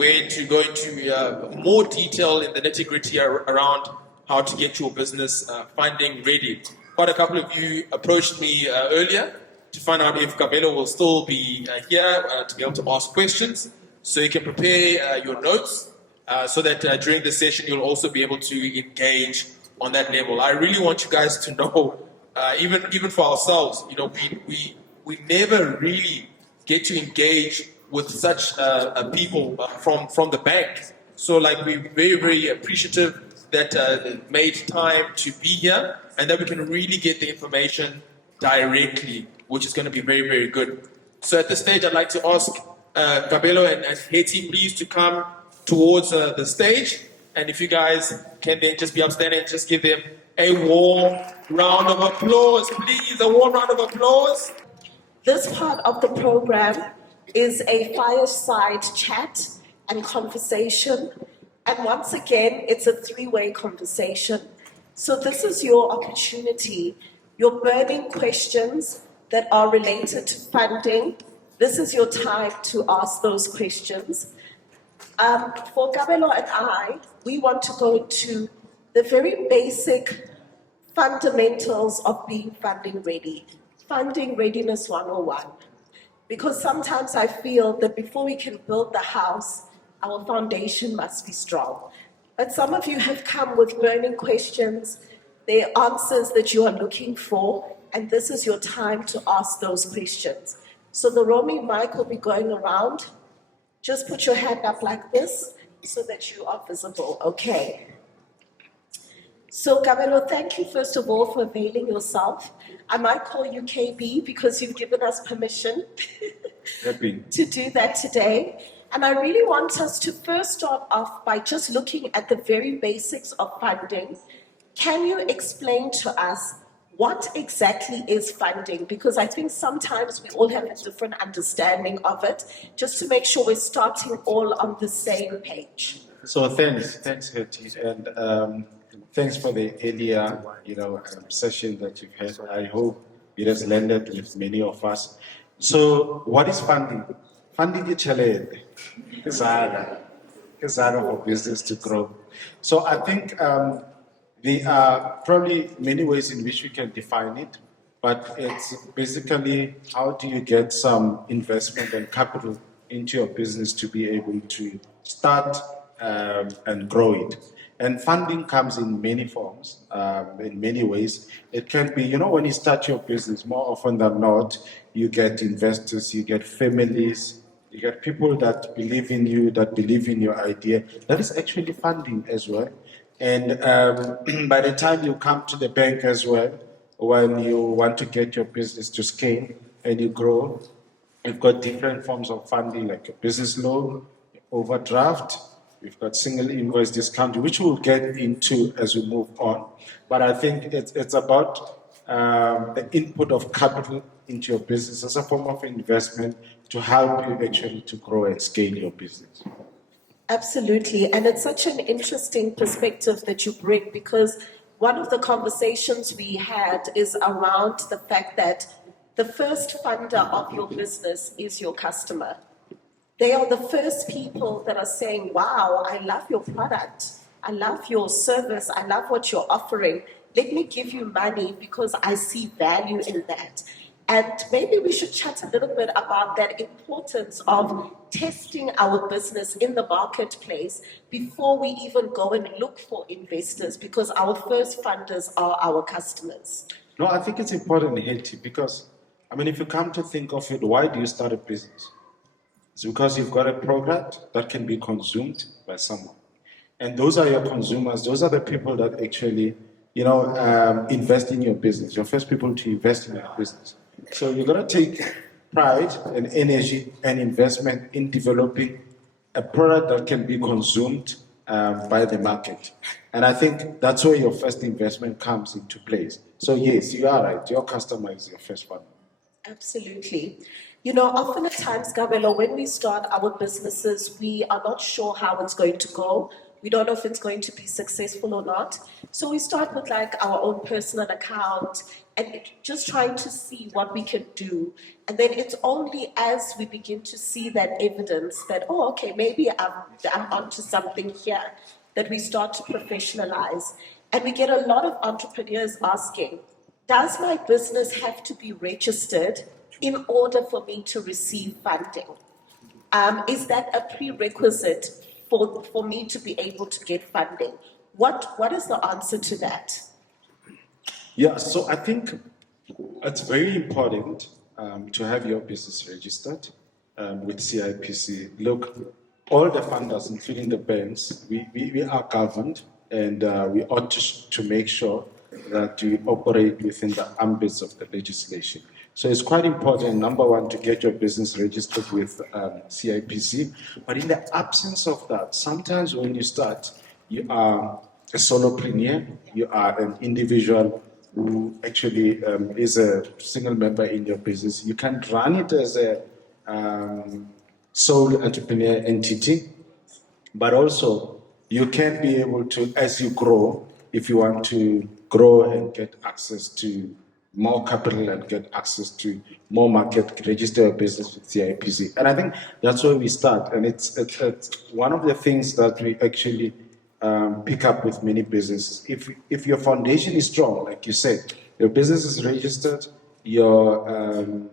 where to go into more detail in the nitty-gritty around how to get your business funding ready. Quite a couple of you approached me earlier to find out if Kabelo will still be here to be able to ask questions. So you can prepare your notes so that during the session you'll also be able to engage on that level. I really want you guys to know, even for ourselves, we never really get to engage with such people from the bank. So like we're very, very appreciative that they made time to be here and that we can really get the information directly, which is going to be very, very good. So at this stage, I'd like to ask Kabelo and Hetty please to come towards the stage. And if you guys can then just be upstanding and just give them a warm round of applause, please, a warm round of applause. This part of the program is a fireside chat and conversation. And once again, it's a three-way conversation. So this is your opportunity, your burning questions that are related to funding. This is your time to ask those questions. For Kabelo and I, we want to go to the very basic fundamentals of being funding ready. Funding Readiness 101. Because sometimes I feel that before we can build the house, our foundation must be strong. But some of you have come with burning questions. They're answers that you are looking for, and this is your time to ask those questions. So the roaming mic will be going around. Just put your hand up like this so that you are visible, okay? So Kabelo, thank you first of all for availing yourself. I might call you KB because you've given us permission to do that today. And I really want us to first start off by just looking at the very basics of funding. Can you explain to us what exactly is funding? Because I think sometimes we all have a different understanding of it, just to make sure we're starting all on the same page. So thanks Hetty, and thanks for the earlier session that you've had. I hope it has landed with many of us. So what is funding? Funding is for business to grow. So I think there are probably many ways in which we can define it, but it's basically how do you get some investment and capital into your business to be able to start and grow it. And funding comes in many forms, in many ways. It can be, when you start your business, more often than not, you get investors, you get families, you get people that believe in you, that believe in your idea. That is actually funding as well. And by the time you come to the bank as well, when you want to get your business to scale and you grow, you've got different forms of funding, like a business loan, overdraft. We've got single invoice discount, which we'll get into as we move on. But I think it's about the input of capital into your business as a form of investment to help you actually to grow and scale your business. Absolutely. And it's such an interesting perspective that you bring, because one of the conversations we had is around the fact that the first funder of your business is your customer. They are the first people that are saying, wow, I love your product. I love your service. I love what you're offering. Let me give you money because I see value in that. And maybe we should chat a little bit about that importance of testing our business in the marketplace before we even go and look for investors, because our first funders are our customers. No, I think it's important, Hetty, because, if you come to think of it, why do you start a business? It's because you've got a product that can be consumed by someone. And those are your consumers. Those are the people that actually, invest in your business. Your first people to invest in your business. So you've got to take pride and energy and investment in developing a product that can be consumed by the market. And I think that's where your first investment comes into place. So yes, you are right. Your customer is your first one. Absolutely. Often at times, Kabelo, when we start our businesses, we are not sure how it's going to go. We don't know if it's going to be successful or not. So we start with our own personal account, and just trying to see what we can do. And then it's only as we begin to see that evidence that, oh, okay, maybe I'm onto something here, that we start to professionalize. And we get a lot of entrepreneurs asking, does my business have to be registered in order for me to receive funding? Is that a prerequisite for me to be able to get funding? What is the answer to that? Yeah, so I think it's very important to have your business registered with CIPC. Look, all the funders, including the banks, we are governed, and we ought to make sure that we operate within the ambits of the legislation. So it's quite important, number one, to get your business registered with CIPC. But in the absence of that, sometimes when you start, you are a solopreneur, you are an individual who actually is a single member in your business. You can run it as a sole entrepreneur entity, but also you can be able to, as you grow, if you want to grow and get access to more capital and get access to more market, register your business with CIPC. And I think that's where we start. And it's one of the things that we actually pick up with many businesses. If your foundation is strong, like you said, your business is registered, your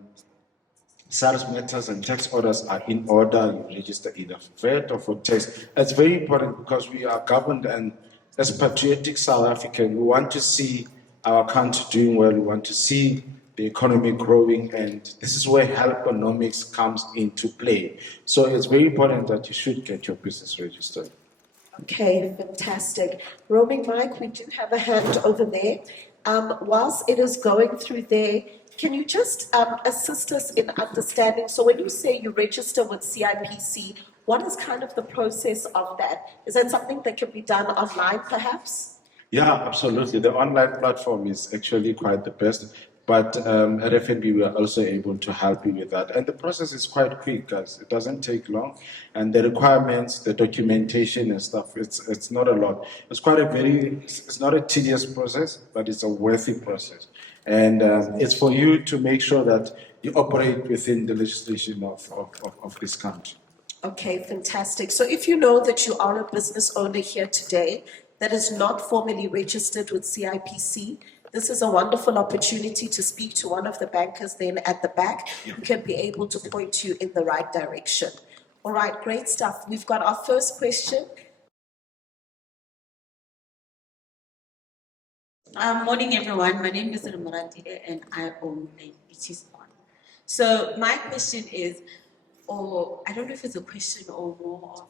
sales matters and tax orders are in order, you register either for VAT or for tax. That's very important because we are governed, and as patriotic South African, we want to see our country doing well, we want to see the economy growing, and this is where health economics comes into play. So it's very important that you should get your business registered. Okay, fantastic. Roaming Mike, we do have a hand over there. Whilst it is going through there, can you just assist us in understanding? So when you say you register with CIPC, what is kind of the process of that? Is that something that can be done online perhaps? Yeah, absolutely. The online platform is actually quite the best. But at FNB, we are also able to help you with that. And the process is quite quick, guys. It doesn't take long. And the requirements, the documentation and stuff, it's not a lot. It's not a tedious process, but it's a worthy process. And it's for you to make sure that you operate within the legislation of this country. Okay, fantastic. So if you know that you are a business owner here today that is not formally registered with CIPC, this is a wonderful opportunity to speak to one of the bankers then at the back who can be able to point you in the right direction. All right, great stuff. We've got our first question. Morning, everyone. My name is Remorantile and I own a beauty salon. So my question is, or I don't know if it's a question or more of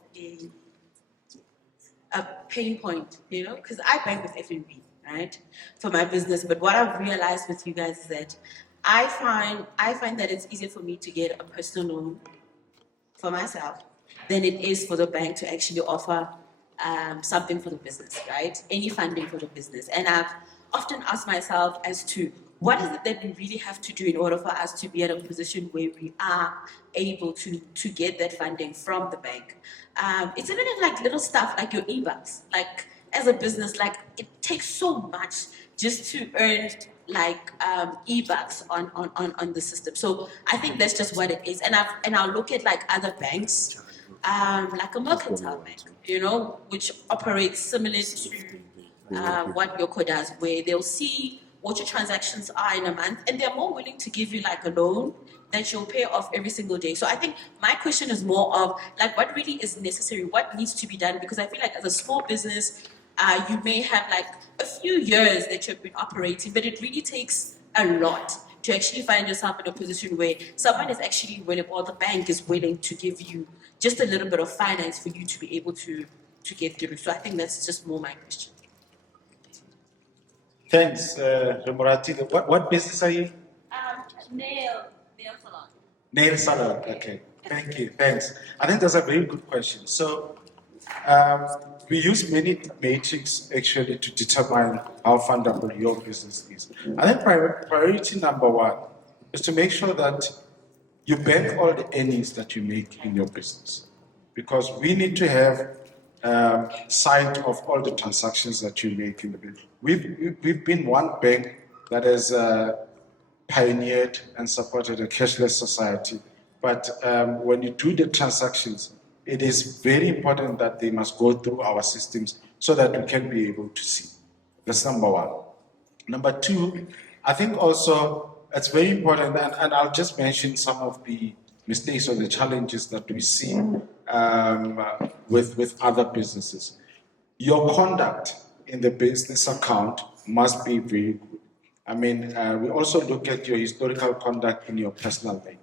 a pain point, you know, because I bank with FNB, right, for my business. But what I've realized with you guys is that I find that it's easier for me to get a personal loan for myself than it is for the bank to actually offer something for the business, right? Any funding for the business. And I've often asked myself as to what is it that we really have to do in order for us to be at a position where we are able to get that funding from the bank. It's even in like little stuff like your e-bucks. Like as a business, like it takes so much just to earn like e-bucks on the system. So I think that's just what it is. And I'll look at like other banks, like a mercantile bank, you know, which operates similar to what Yoko does, where they'll see what your transactions are in a month, and they're more willing to give you like a loan that you'll pay off every single day. So I think my question is more of like what really is necessary, what needs to be done, because I feel like as a small business, you may have like a few years that you've been operating, but it really takes a lot to actually find yourself in a position where someone is actually willing, or the bank is willing to give you just a little bit of finance for you to be able to get through. So I think that's just more my question. Thanks, Remorati. What business are you? Nail salon. Nail salon. Okay. Thank you. Thanks. I think that's a very good question. So we use many metrics actually to determine how fundable your business is. I think priority number one is to make sure that you bank all the earnings that you make in your business, because we need to have sight of all the transactions that you make in the business. We've been one bank that has pioneered and supported a cashless society. But when you do the transactions, it is very important that they must go through our systems so that we can be able to see. That's number one. Number two, I think also it's very important, and I'll just mention some of the mistakes or the challenges that we see with other businesses. Your conduct in the business account must be very good. I mean, we also look at your historical conduct in your personal name.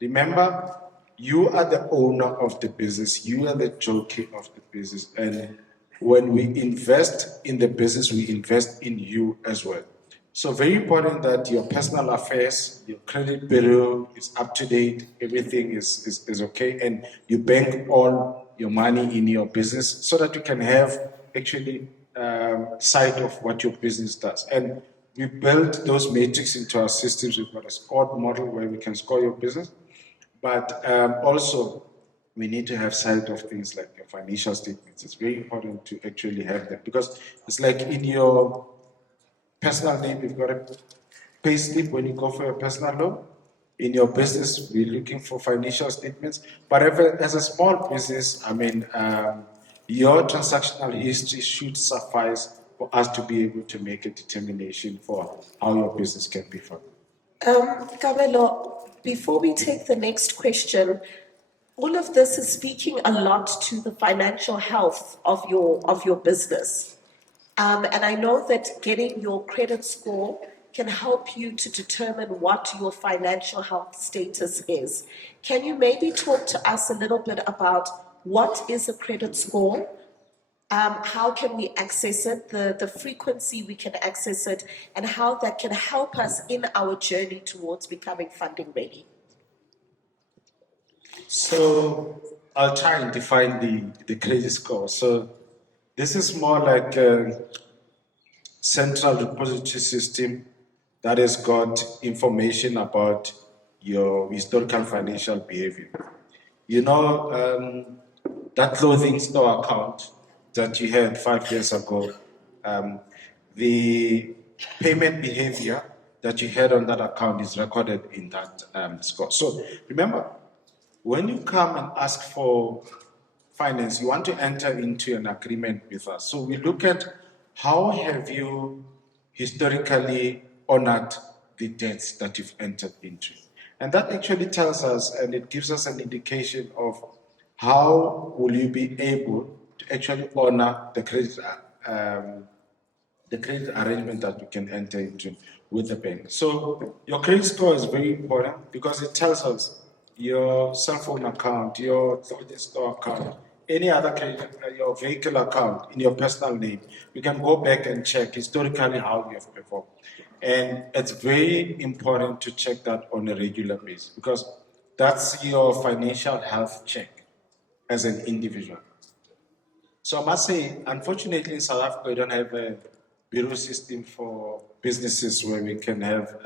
Remember, you are the owner of the business, you are the jockey of the business, and when we invest in the business, we invest in you as well. So very important that your personal affairs, your credit bureau is up to date, everything is okay, and you bank all your money in your business so that you can have actually sight of what your business does. And we built those metrics into our systems. We've got a scored model where we can score your business, but also we need to have sight of things like your financial statements. It's very important to actually have that because it's like in your personal name, you've got a pay slip when you go for a personal loan. In your business, we're looking for financial statements. But as a small business, I mean, your transactional history should suffice for us to be able to make a determination for how your business can be funded. Kabelo, before we take the next question, all of this is speaking a lot to the financial health of your business. And I know that getting your credit score can help you to determine what your financial health status is. Can you maybe talk to us a little bit about what is a credit score? How can we access it, the frequency we can access it, and how that can help us in our journey towards becoming funding ready? So I'll try and define the credit score. So this is more like a central repository system that has got information about your historical financial behavior. You know, that clothing store account that you had 5 years ago, the payment behavior that you had on that account is recorded in that score. So remember, when you come and ask for finance, you want to enter into an agreement with us. So we look at how have you historically honored the debts that you've entered into. And that actually tells us, and it gives us an indication of how will you be able to actually honor the credit arrangement that you can enter into with the bank. So your credit score is very important because it tells us your cell phone account, your clothing store account, any other credit, your vehicle account in your personal name. You can go back and check historically how you have performed. And it's very important to check that on a regular basis because that's your financial health check as an individual. So I must say, unfortunately, in South Africa, we don't have a bureau system for businesses where we can have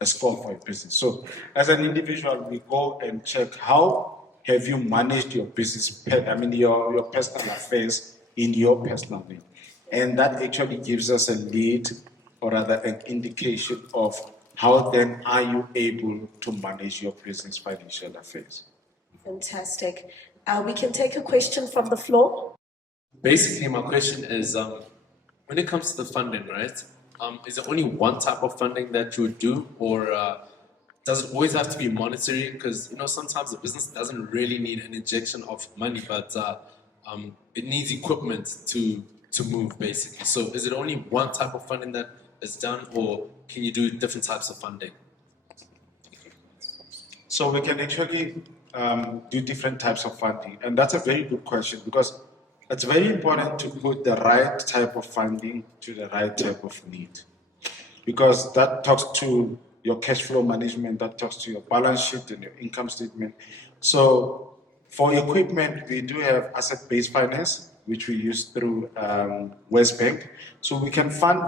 a score for a business. So as an individual, we go and check how have you managed your business, your personal affairs in your personal name. And that actually gives us a lead or rather an indication of how then are you able to manage your business financial affairs. Fantastic. We can take a question from the floor. Basically, my question is, when it comes to the funding, right? Is there only one type of funding that you would do, or does it always have to be monetary? Because sometimes the business doesn't really need an injection of money, but it needs equipment to move, basically. So, is it only one type of funding that is done, or can you do different types of funding? So we can actually do different types of funding, and that's a very good question because it's very important to put the right type of funding to the right type of need, because that talks to your cash flow management, that talks to your balance sheet and your income statement. So for equipment, we do have asset-based finance, which we use through West Bank. So we can fund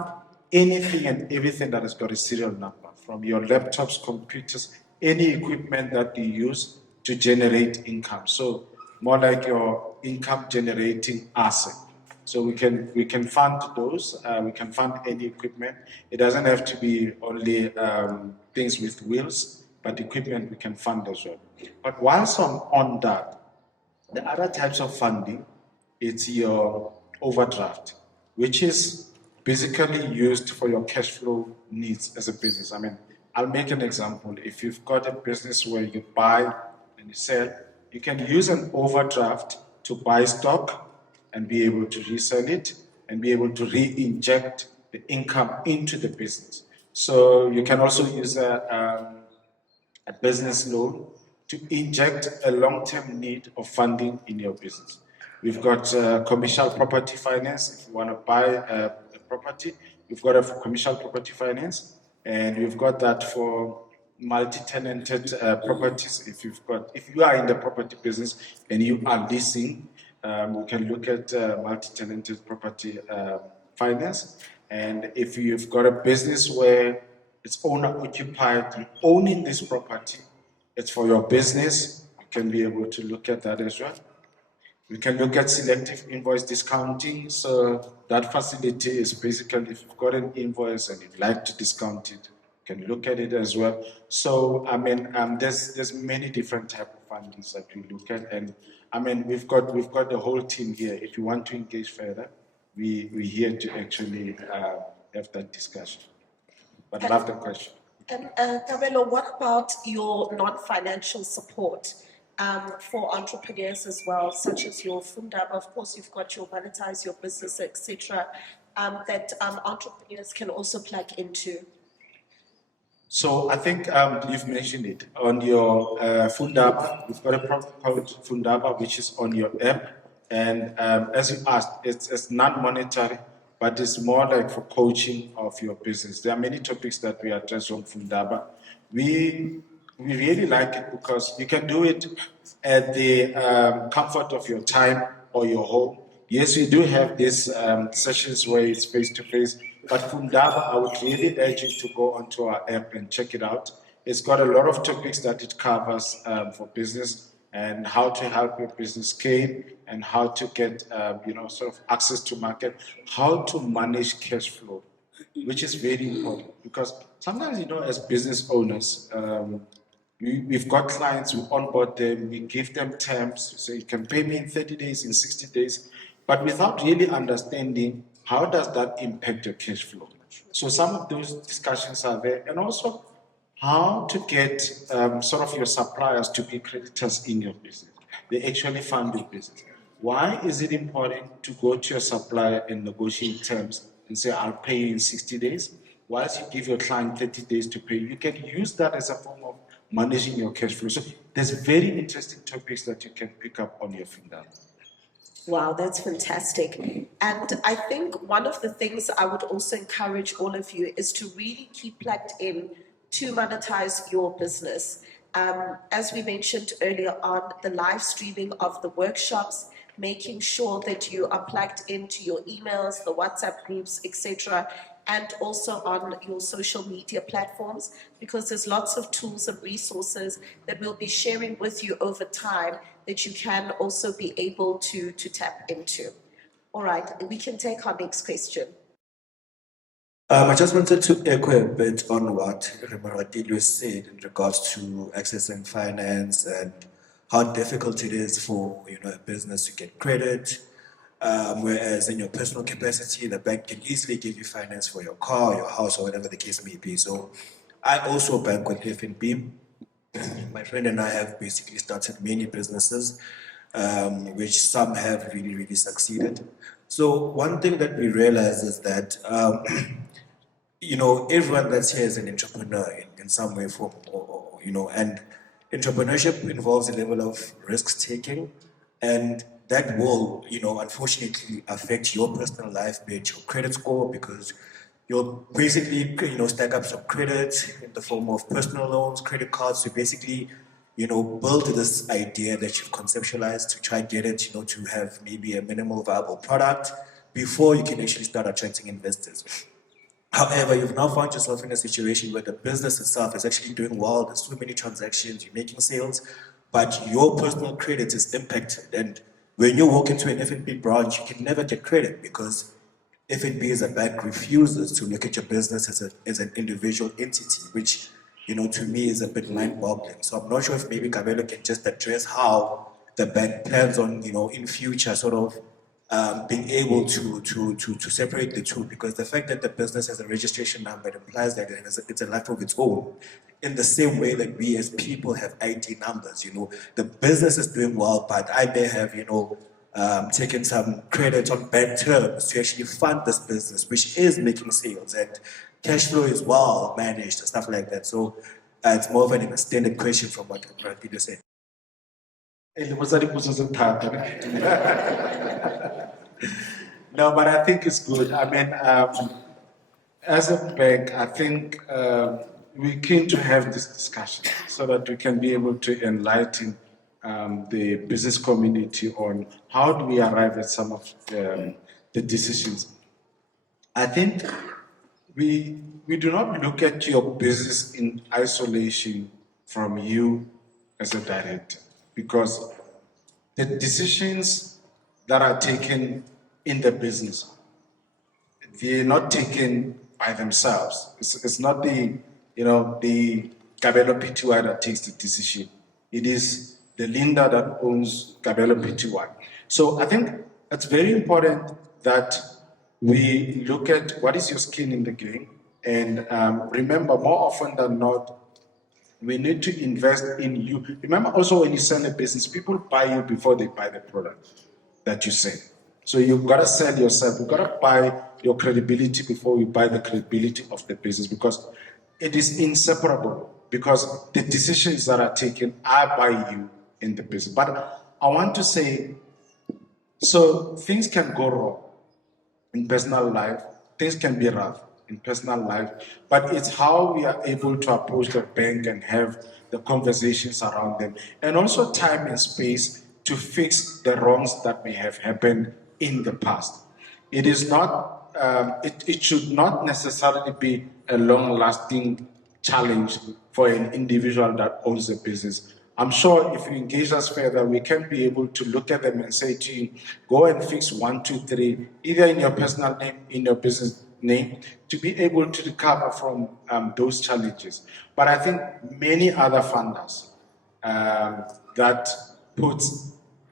anything and everything that has got a serial number, from your laptops, computers, any equipment that you use to generate income. So more like your income generating asset. So we can fund those. We can fund any equipment. It doesn't have to be only things with wheels, but equipment we can fund as well. But whilst on that, the other types of funding, it's your overdraft, which is basically used for your cash flow needs as a business. I mean, I'll make an example. If you've got a business where you buy and you sell, you can use an overdraft to buy stock and be able to resell it and be able to re-inject the income into the business. So you can also use a business loan to inject a long-term need of funding in your business. We've got commercial property finance. If you want to buy a property, we've got a commercial property finance, and we've got that for multi-tenanted properties. If you are in the property business and you are leasing, we can look at multi-tenanted property finance. And if you've got a business where it's owner occupied, you're owning this property, it's for your business, you can be able to look at that as well. We can look at selective invoice discounting. So that facility is basically if you've got an invoice and you'd like to discount it, you can look at it as well. So I mean, there's many different type of fundings that we look at, and I mean we've got the whole team here. If you want to engage further, we're here to actually have that discussion. But love the question. And Kabelo, what about your non-financial support for entrepreneurs as well, such as your Fundaba? Of course, you've got your monetize your business, etc. That entrepreneurs can also plug into. So I think you've mentioned it on your Fundaba. We've got a product called Fundaba, which is on your app. And as you asked, it's non-monetary, but it's more like for coaching of your business. There are many topics that we address on Fundaba. We really like it because you can do it at the comfort of your time or your home. Yes, we do have these sessions where it's face-to-face, but Fundaba, I would really urge you to go onto our app and check it out. It's got a lot of topics that it covers for business and how to help your business scale and how to get, sort of access to market, how to manage cash flow, which is very important because sometimes, as business owners, we've got clients, we onboard them, we give them terms, so you can pay me in 30 days, in 60 days, but without really understanding how does that impact your cash flow. So some of those discussions are there, and also how to get sort of your suppliers to be creditors in your business. They actually fund your business. Why is it important to go to your supplier and negotiate terms and say, I'll pay you in 60 days? Whilst you give your client 30 days to pay, you can use that as a form of managing your cash flow. So there's very interesting topics that you can pick up on your Fundaba. Wow, that's fantastic. And I think one of the things I would also encourage all of you is to really keep plugged in to monetize your business. As we mentioned earlier on, the live streaming of the workshops, making sure that you are plugged into your emails, the WhatsApp groups, etc., and also on your social media platforms, because there's lots of tools and resources that we'll be sharing with you over time that you can also be able to tap into. All right, we can take our next question. I just wanted to echo a bit on what Remaratilo said in regards to accessing finance and how difficult it is for a business to get credit. Whereas in your personal capacity, the bank can easily give you finance for your car, your house, or whatever the case may be. So I also bank with FNB. My friend and I have basically started many businesses, which some have really, really succeeded. So one thing that we realize is that everyone that's here is an entrepreneur in some way, form, and entrepreneurship involves a level of risk taking, and that will, unfortunately affect your personal life, be it your credit score, because you'll basically, stack up some credit in the form of personal loans, credit cards, to basically, build this idea that you've conceptualized to try get it, to have maybe a minimal viable product before you can actually start attracting investors. However, you've now found yourself in a situation where the business itself is actually doing well, there's so many transactions, you're making sales, but your personal credit is impacted. And When you walk into an F&B branch, you can never get credit because F&B as a bank refuses to look at your business as an individual entity, which, to me is a bit mind-boggling. So I'm not sure if maybe Kabelo can just address how the bank plans on, in future sort of being able to separate the two, because the fact that the business has a registration number implies that it's a life of its own. In the same way that we as people have ID numbers, the business is doing well, but I may have, taken some credit on bad terms to actually fund this business, which is making sales, and cash flow is well managed and stuff like that. So it's more of an extended question from what Peter said. No, but I think it's good. I mean, as a bank, I think we're keen to have this discussion so that we can be able to enlighten the business community on how do we arrive at some of the decisions. I think we do not look at your business in isolation from you as a director, because the decisions that are taken in the business, they're not taken by themselves. It's not the Kabelo Pty that takes the decision. It is the Linda that owns Kabelo Pty. So I think it's very important that we look at what is your skin in the game, and remember, more often than not, we need to invest in you. Remember also, when you sell a business, people buy you before they buy the product that you sell. So you've got to sell yourself. You've got to buy your credibility before you buy the credibility of the business, because it is inseparable, because the decisions that are taken are by you in the business. But I want to say, so things can go wrong in personal life, things can be rough in personal life, but it's how we are able to approach the bank and have the conversations around them, and also time and space to fix the wrongs that may have happened in the past. It is not, it should not necessarily be a long-lasting challenge for an individual that owns a business. I'm sure if you engage us further, we can be able to look at them and say to you, go and fix 1, 2, 3, either in your personal name, in your business name, to be able to recover from those challenges. But I think many other funders that put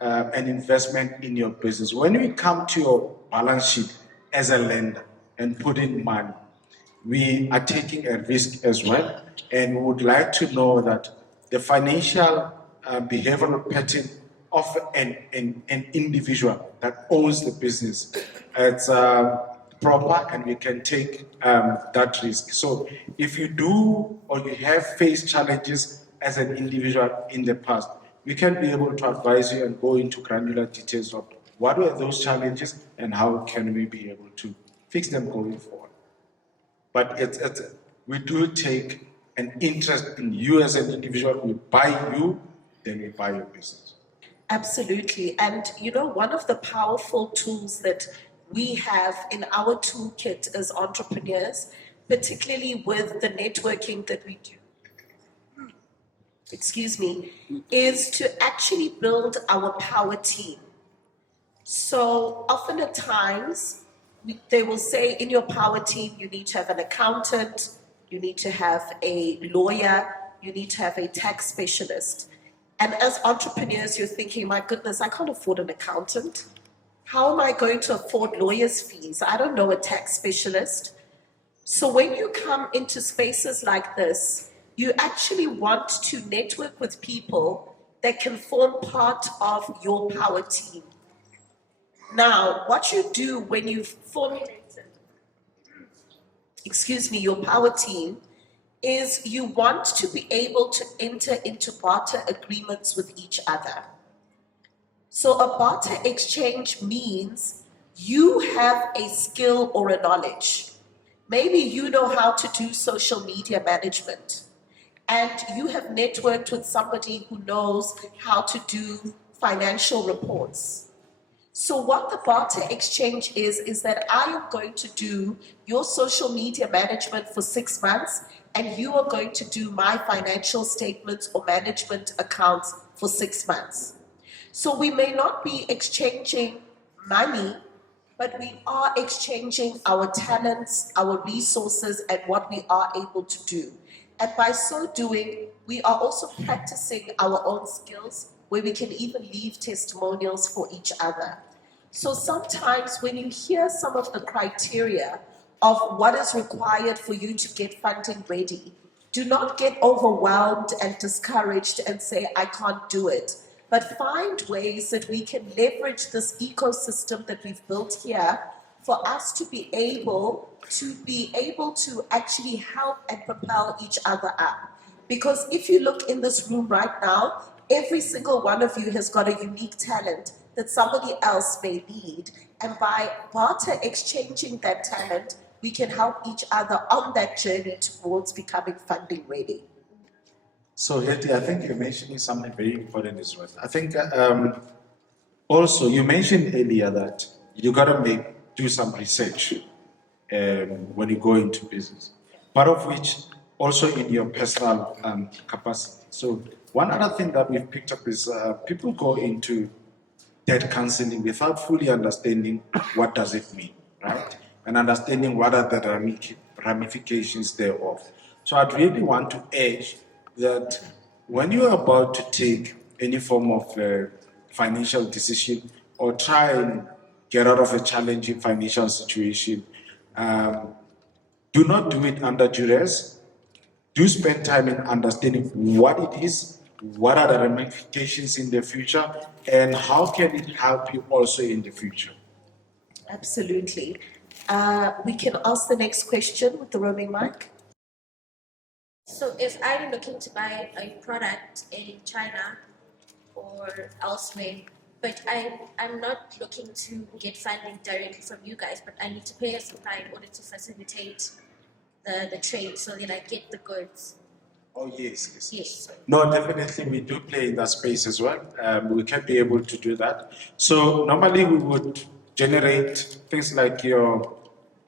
an investment in your business, when we come to your balance sheet as a lender and put in money, we are taking a risk as well, and we would like to know that the financial behavioral pattern of an individual that owns the business, it's proper, and we can take that risk. So if you do, or you have faced challenges as an individual in the past, we can be able to advise you and go into granular details of what were those challenges and how can we be able to fix them going forward. But we do take an interest in you as an individual. We buy you, then we buy your business. Absolutely. And one of the powerful tools that we have in our toolkit as entrepreneurs, particularly with the networking that we do, is to actually build our power team. So often at times, they will say in your power team, you need to have an accountant, you need to have a lawyer, you need to have a tax specialist. And as entrepreneurs, you're thinking, my goodness, I can't afford an accountant. How am I going to afford lawyers' fees? I don't know a tax specialist. So when you come into spaces like this, you actually want to network with people that can form part of your power team. Now, what you do when you formulate your power team is you want to be able to enter into barter agreements with each other. So a barter exchange means you have a skill or a knowledge. Maybe you know how to do social media management, and you have networked with somebody who knows how to do financial reports. So what the barter exchange is that I am going to do your social media management for 6 months, and you are going to do my financial statements or management accounts for 6 months. So we may not be exchanging money, but we are exchanging our talents, our resources, and what we are able to do. And by so doing, we are also practicing our own skills where we can even leave testimonials for each other. So sometimes when you hear some of the criteria of what is required for you to get funding ready, do not get overwhelmed and discouraged and say, I can't do it. But find ways that we can leverage this ecosystem that we've built here for us to be able to actually help and propel each other up. Because if you look in this room right now, every single one of you has got a unique talent that somebody else may need. And by barter exchanging that talent, we can help each other on that journey towards becoming funding ready. So, Hetty, I think you're mentioning something very important as well. I think also you mentioned earlier that you got to do some research when you go into business. Part of which also in your personal capacity. So, one other thing that we've picked up is people go into debt counseling without fully understanding what does it mean, right? And understanding what are the ramifications thereof. So I'd really want to urge that when you're about to take any form of financial decision or try and get out of a challenging financial situation, do not do it under duress. Do spend time in understanding what it is, what are the ramifications in the future, and how can it help you also in the future. Absolutely. We can ask the next question with the roaming mic. So if I'm looking to buy a product in China or elsewhere, but I'm not looking to get funding directly from you guys, but I need to pay a supply in order to facilitate the trade so that I get the goods. Oh, yes. Yes. No, definitely we do play in that space as well. We can be able to do that. So normally we would generate things like your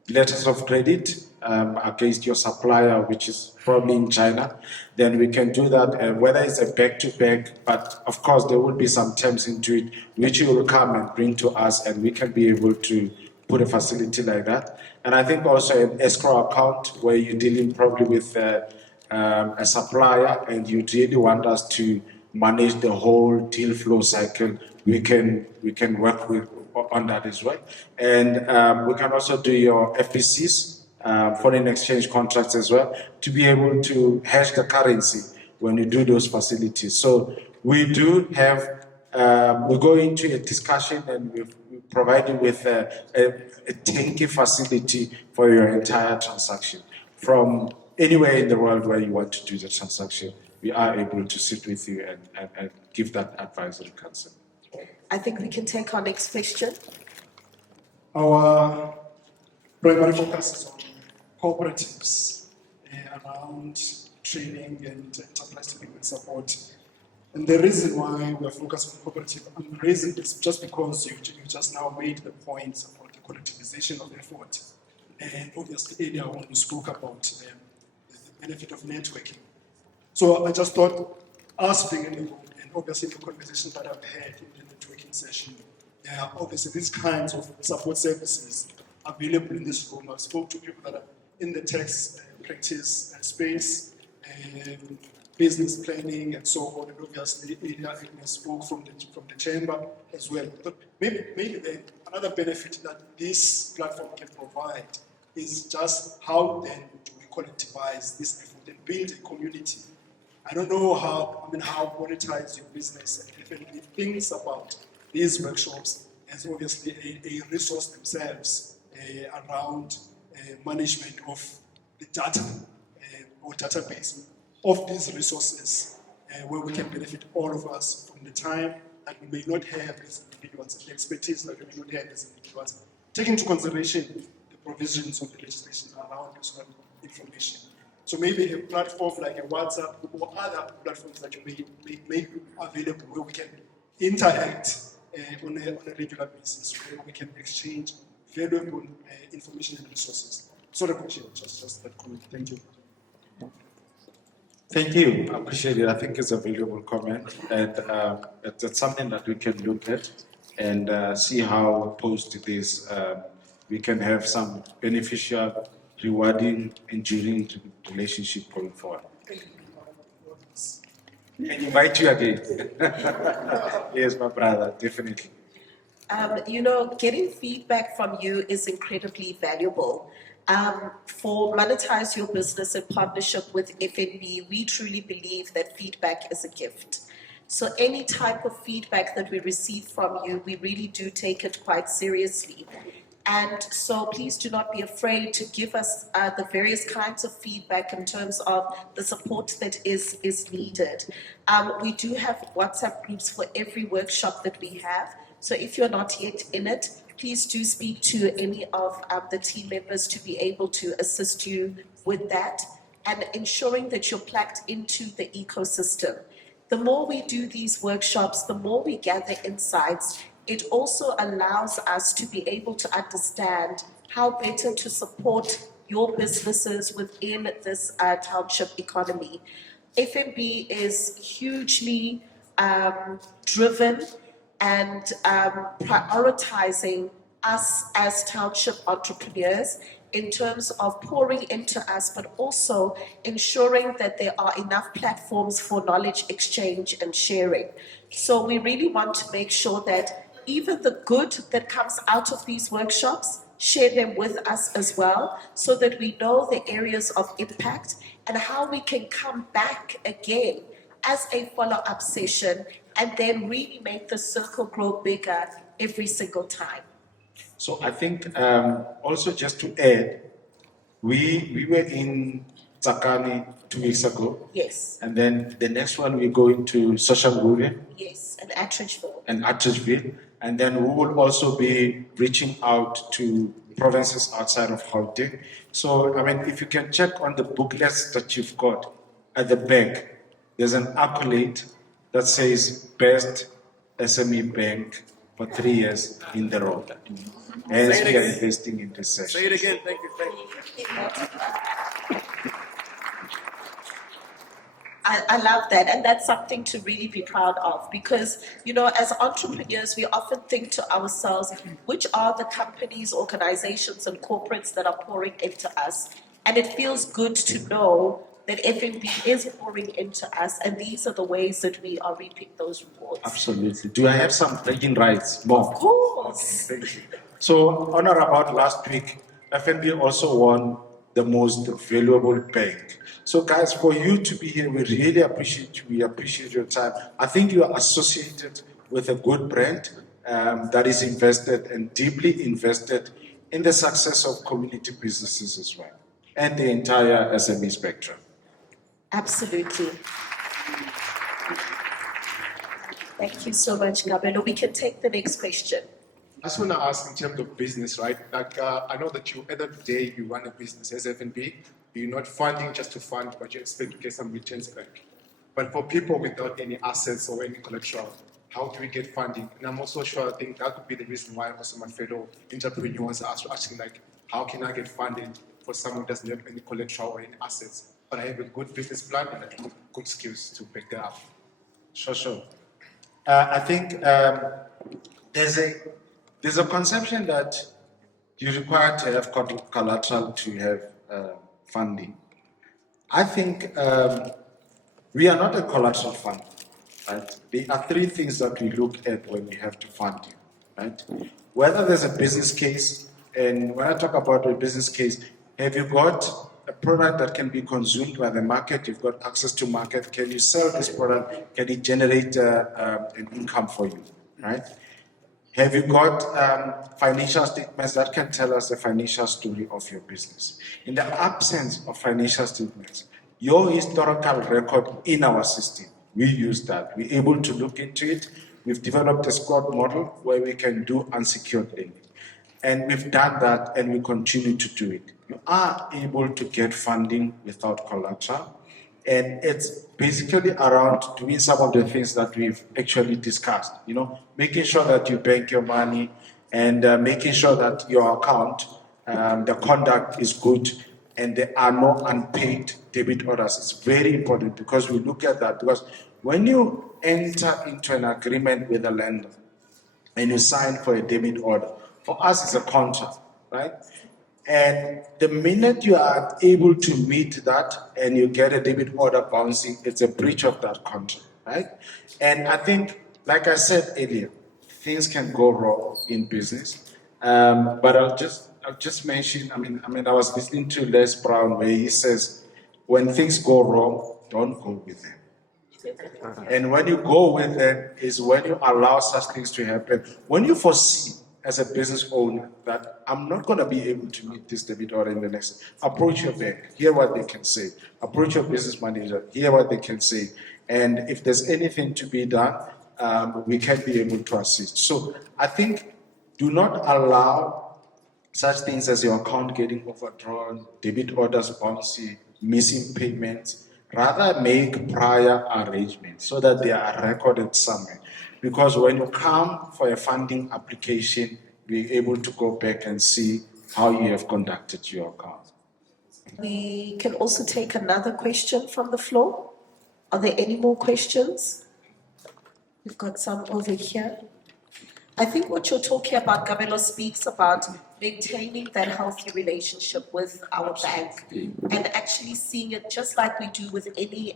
letters of credit against your supplier, which is probably in China. Then we can do that, whether it's a back-to-back, but of course there will be some terms into it, which you will come and bring to us, and we can be able to put a facility like that. And I think also an escrow account where you're dealing probably with a supplier and you really want us to manage the whole deal flow cycle, we can work on that as well. And we can also do your FBCs, foreign exchange contracts as well, to be able to hedge the currency when you do those facilities. So we do have, we go into a discussion and we provide you with a turnkey facility for your entire transaction. From anywhere in the world where you want to do the transaction, we are able to sit with you and give that advisory counsel. I think we can take our next question. Our primary focus is on cooperatives around training and enterprise development support. And the reason why we are focused on cooperative fundraising is just because you just now made the point about the collectivization of effort. And obviously earlier when we spoke about the benefit of networking. So I just thought us being in the room and obviously the conversations that I've had in the networking session, obviously these kinds of support services available in this room. I've spoke to people that are in the tax practice space, business planning and so on, and obviously Agnes spoke from the chamber as well. But maybe another benefit that this platform can provide is just how then do we collectivize this effort and build a community. I don't know how monetize your business and definitely things about these workshops as obviously a resource themselves around management of the data or database of these resources where we can benefit all of us from the time that we may not have as individuals, the expertise that we may not have as individuals, taking into consideration the provisions of the legislation around personal information. So maybe a platform like a WhatsApp or other platforms that you may make available where we can interact on a regular basis, where we can exchange valuable information and resources. So the question, just that comment. Thank you. Thank you. I appreciate it. I think it's a valuable comment, and it's something that we can look at and see how post this we can have some beneficial, rewarding, enduring relationship going forward. And invite you again. Yes, my brother, definitely. Getting feedback from you is incredibly valuable. For Monetize Your Business in partnership with FNB, we truly believe that feedback is a gift. So any type of feedback that we receive from you, we really do take it quite seriously. And so please do not be afraid to give us the various kinds of feedback in terms of the support that is needed. We do have WhatsApp groups for every workshop that we have. So if you're not yet in it, please do speak to any of the team members to be able to assist you with that and ensuring that you're plugged into the ecosystem. The more we do these workshops, the more we gather insights. It also allows us to be able to understand how better to support your businesses within this township economy. FNB is hugely driven and prioritizing us as township entrepreneurs in terms of pouring into us, but also ensuring that there are enough platforms for knowledge exchange and sharing. So we really want to make sure that even the good that comes out of these workshops, share them with us as well, so that we know the areas of impact and how we can come back again as a follow-up session and then really make the circle grow bigger every single time. So I think also just to add, we were in Tsakani 2 weeks ago. Yes. And then the next one we're going to Soshanguve Yes, and Attridgeville. and Attridgeville. And then we will also be reaching out to provinces outside of Gauteng. So, I mean, if you can check on the booklets that you've got at the back, there's an accolade that says Best SME Bank for 3 years in the row. Hence, we are investing in this session. Say it again. Thank you. I love that, and that's something to really be proud of because, as entrepreneurs, we often think to ourselves, which are the companies, organizations, and corporates that are pouring into us? And it feels good to know that FNB is pouring into us, and these are the ways that we are reaping those rewards. Absolutely. Do I have some bragging rights? More? Of course. Okay, thank you. So, on or about last week, FNB also won the most valuable bank. So, guys, for you to be here, we really appreciate you. We appreciate your time. I think you are associated with a good brand that is invested and deeply invested in the success of community businesses as well, and the entire SME spectrum. Absolutely. Thank you so much, Gabelo. We can take the next question. I just want to ask in terms of business, right? Like, I know that you, at the end of the day, you run a business as FNB. You're not funding just to fund, but you expect to get some returns back. But for people without any assets or any collateral, how do we get funding? And I'm also sure I think that could be the reason why also my fellow entrepreneurs are asking, like, how can I get funding for someone who doesn't have any collateral or any assets, but I have a good business plan and I have good skills to back that up? Sure. I think there's a conception that you require to have collateral to have funding. I think we are not a collateral fund, right? There are three things that we look at when we have to fund you, right? Whether there's a business case, and when I talk about a business case, have you got a product that can be consumed by the market? You've got access to market. Can you sell this product? Can it generate an income for you, right? Have you got financial statements that can tell us the financial story of your business? In the absence of financial statements, your historical record in our system, we use that. We're able to look into it. We've developed a squad model where we can do unsecured lending. And we've done that and we continue to do it. You are able to get funding without collateral. And it's basically around doing some of the things that we've actually discussed, making sure that you bank your money and making sure that your account, the conduct is good and there are no unpaid debit orders. It's very important because we look at that, because when you enter into an agreement with a lender and you sign for a debit order, for us it's a contract, right? And the minute you are able to meet that and you get a debit order bouncing, it's a breach of that contract, right? And I think, like I said earlier, things can go wrong in business. But I'll just mention, I was listening to Les Brown where he says, when things go wrong, don't go with them. And when you go with them is when you allow such things to happen. When you foresee as a business owner that I'm not going to be able to meet this debit order in the next, approach your bank, hear what they can say. Approach your business manager, hear what they can say. And if there's anything to be done, we can be able to assist. So I think do not allow such things as your account getting overdrawn, debit orders bouncy, missing payments. Rather make prior arrangements so that they are recorded somewhere. Because when you come for a funding application, we're able to go back and see how you have conducted your account. We can also take another question from the floor. Are there any more questions? We've got some over here. I think what you're talking about, Gabelo, speaks about maintaining that healthy relationship with our bank and actually seeing it just like we do with any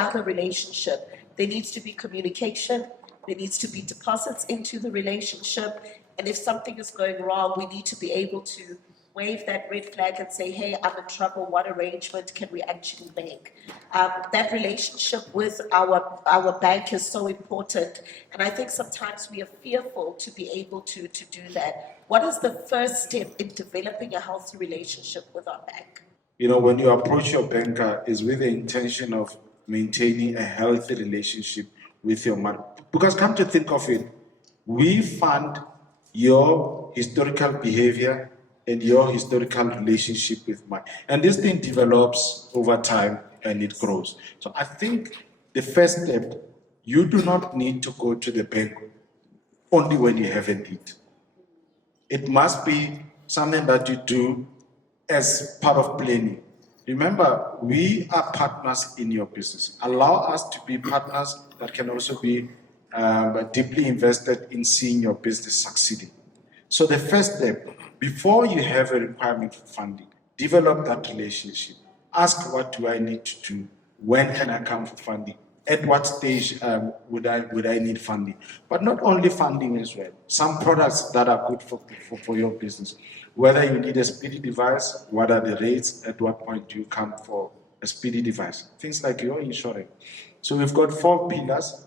other relationship. There needs to be communication, there needs to be deposits into the relationship, and if something is going wrong, we need to be able to wave that red flag and say, hey, I'm in trouble, what arrangement can we actually make? That relationship with our bank is so important, and I think sometimes we are fearful to be able to do that. What is the first step in developing a healthy relationship with our bank? When you approach your banker, is with the intention of maintaining a healthy relationship with your money. Because come to think of it, we fund your historical behavior and your historical relationship with money. And this thing develops over time and it grows. So I think the first step, you do not need to go to the bank only when you have a need. It must be something that you do as part of planning. Remember, we are partners in your business. Allow us to be partners that can also be deeply invested in seeing your business succeeding. So the first step, before you have a requirement for funding, develop that relationship. Ask, what do I need to do? When can I come for funding? At what stage would I need funding? But not only funding as well. Some products that are good for your business. Whether you need a speedy device, what are the rates? At what point do you come for a speedy device? Things like your insurance. So we've got 4 pillars.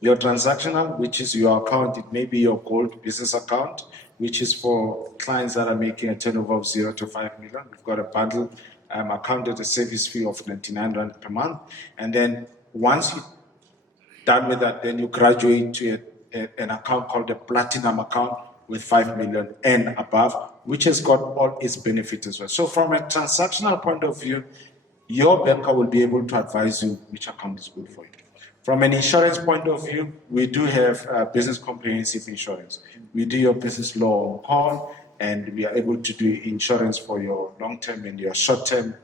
Your transactional, which is your account, it may be your gold business account, which is for clients that are making a turnover of 0 to 5 million. We've got a bundle account at a service fee of 99 Rand per month. And then once you're done with that, then you graduate to an account called a platinum account with 5 million and above, which has got all its benefits as well. So from a transactional point of view, your banker will be able to advise you which account is good for you. From an insurance point of view, we do have business comprehensive insurance. We do your business law on call, and we are able to do insurance for your long-term and your short-term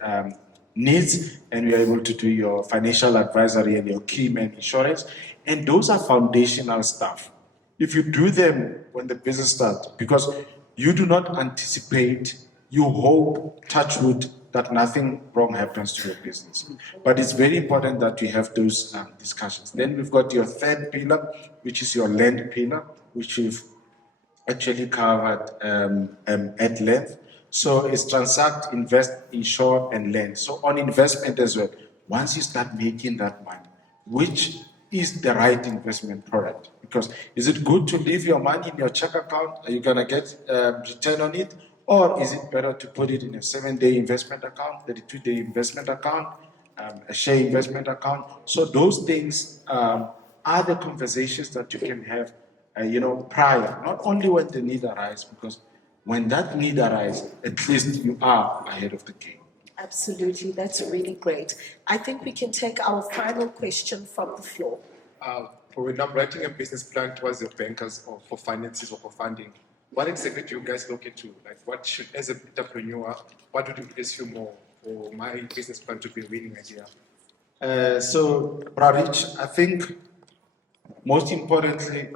needs, and we are able to do your financial advisory and your key man insurance. And those are foundational stuff. If you do them when the business starts, because you do not anticipate, you hope, touch wood, that nothing wrong happens to your business. But it's very important that you have those discussions. Then we've got your third pillar, which is your lend pillar, which we've actually covered at length. So it's transact, invest, insure, and lend. So on investment as well, once you start making that money, which is the right investment product? Because is it good to leave your money in your check account? Are you going to get return on it? Or is it better to put it in a 7-day investment account, 32-day investment account, a share investment account? So those things are the conversations that you can have, prior, not only when the need arises, because when that need arises, at least you are ahead of the game. Absolutely, that's really great. I think we can take our final question from the floor. For when I'm writing a business plan towards your bankers or for finances or for funding, what exactly do you guys look into? Like, what should, as an entrepreneur, what would impress you more for my business plan to be a winning idea? So, Brarich, I think most importantly,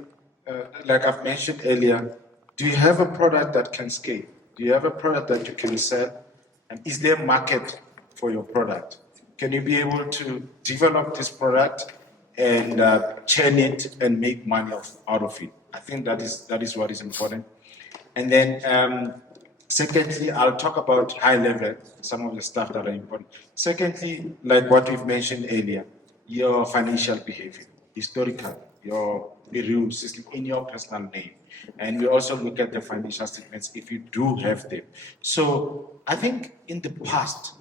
like I've mentioned earlier, do you have a product that can scale? Do you have a product that you can sell? And is there a market for your product? Can you be able to develop this product and churn it and make money out of it? I think that is what is important. And then, secondly, I'll talk about high level, some of the stuff that are important. Secondly, like what we've mentioned earlier, your financial behavior, historical, your bureau system in your personal name. And we also look at the financial statements if you do have them. So I think in the past,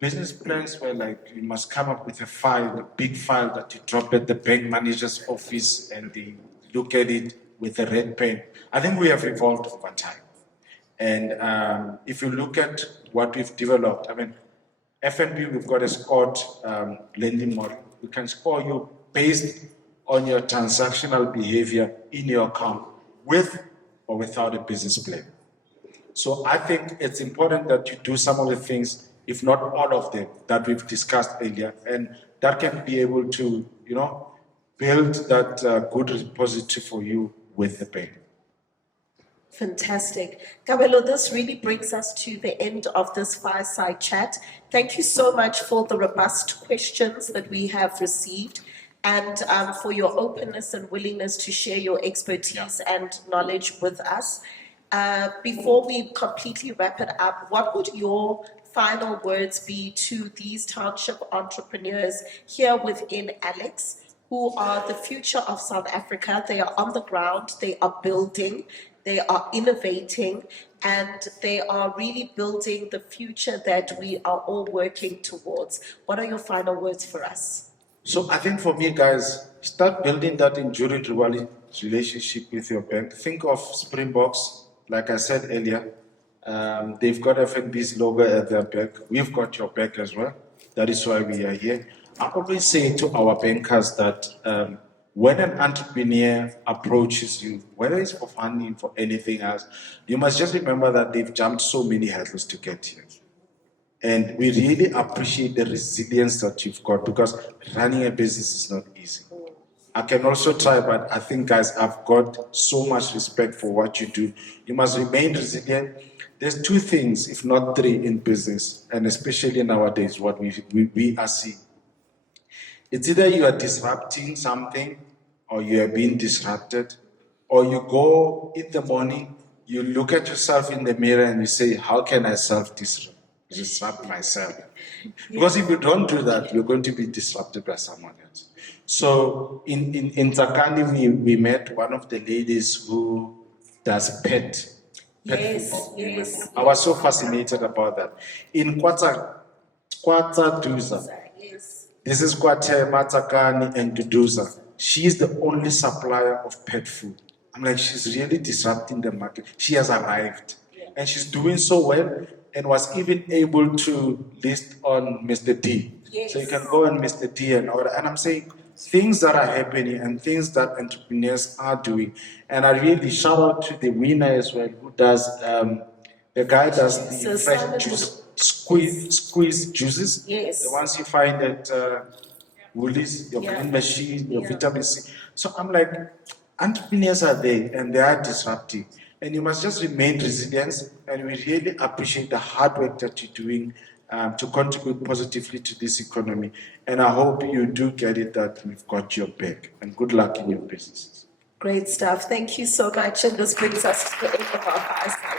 business plans were like you must come up with a file, a big file that you drop at the bank manager's office and they look at it with a red pen. I think we have evolved over time. And if you look at what we've developed, I mean, FNB, we've got a scored lending model. We can score you based on your transactional behavior in your account with or without a business plan. So I think it's important that you do some of the things, if not all of them, that we've discussed earlier, and that can be able to, build that good repository for you with the bank. Fantastic. Kabelo, this really brings us to the end of this fireside chat. Thank you so much for the robust questions that we have received and for your openness and willingness to share your expertise and knowledge with us. Before we completely wrap it up, what would your final words be to these township entrepreneurs here within Alex, who are the future of South Africa? They are on the ground, they are building, they are innovating, and they are really building the future that we are all working towards. What are your final words for us? So I think for me, guys, start building that enduring relationship with your bank. Think of Springboks, like I said earlier. They've got FNB's logo at their back. We've got your back as well. That is why we are here. I always say to our bankers that when an entrepreneur approaches you, whether it's for funding, for anything else, you must just remember that they've jumped so many hurdles to get here. And we really appreciate the resilience that you've got, because running a business is not easy. I can also try, but I think, guys, I've got so much respect for what you do. You must remain resilient. There's two things, if not three, in business, and especially nowadays, what we are seeing. It's either you are disrupting something, or you are being disrupted, or you go in the morning, you look at yourself in the mirror and you say, how can I self-disrupt myself? Because if you don't do that, you're going to be disrupted by someone else. So in Tsakani, we met one of the ladies who does pet Yes. I was so fascinated about that. In Kwata Duza, Yes. this is Kwate, Matakani, and Duduza. She's the only supplier of pet food. I'm like, she's really disrupting the market. She has arrived. And she's doing so well and was even able to list on Mr. D. Yes. So you can go on Mr. D and order. And I'm saying things that are happening and things that entrepreneurs are doing. And I really shout out to the winner as well, who does, the guy does the fresh juice, squeeze juices. Yes. The ones you find at Woolies, your green machine, your vitamin C. So I'm like, entrepreneurs are there and they are disrupting. And you must just remain resilient. And we really appreciate the hard work that you're doing to contribute positively to this economy. And I hope you do get it that we've got your back. And good luck in your businesses. Great stuff. Thank you so much. And this brings us to the end of our fireside.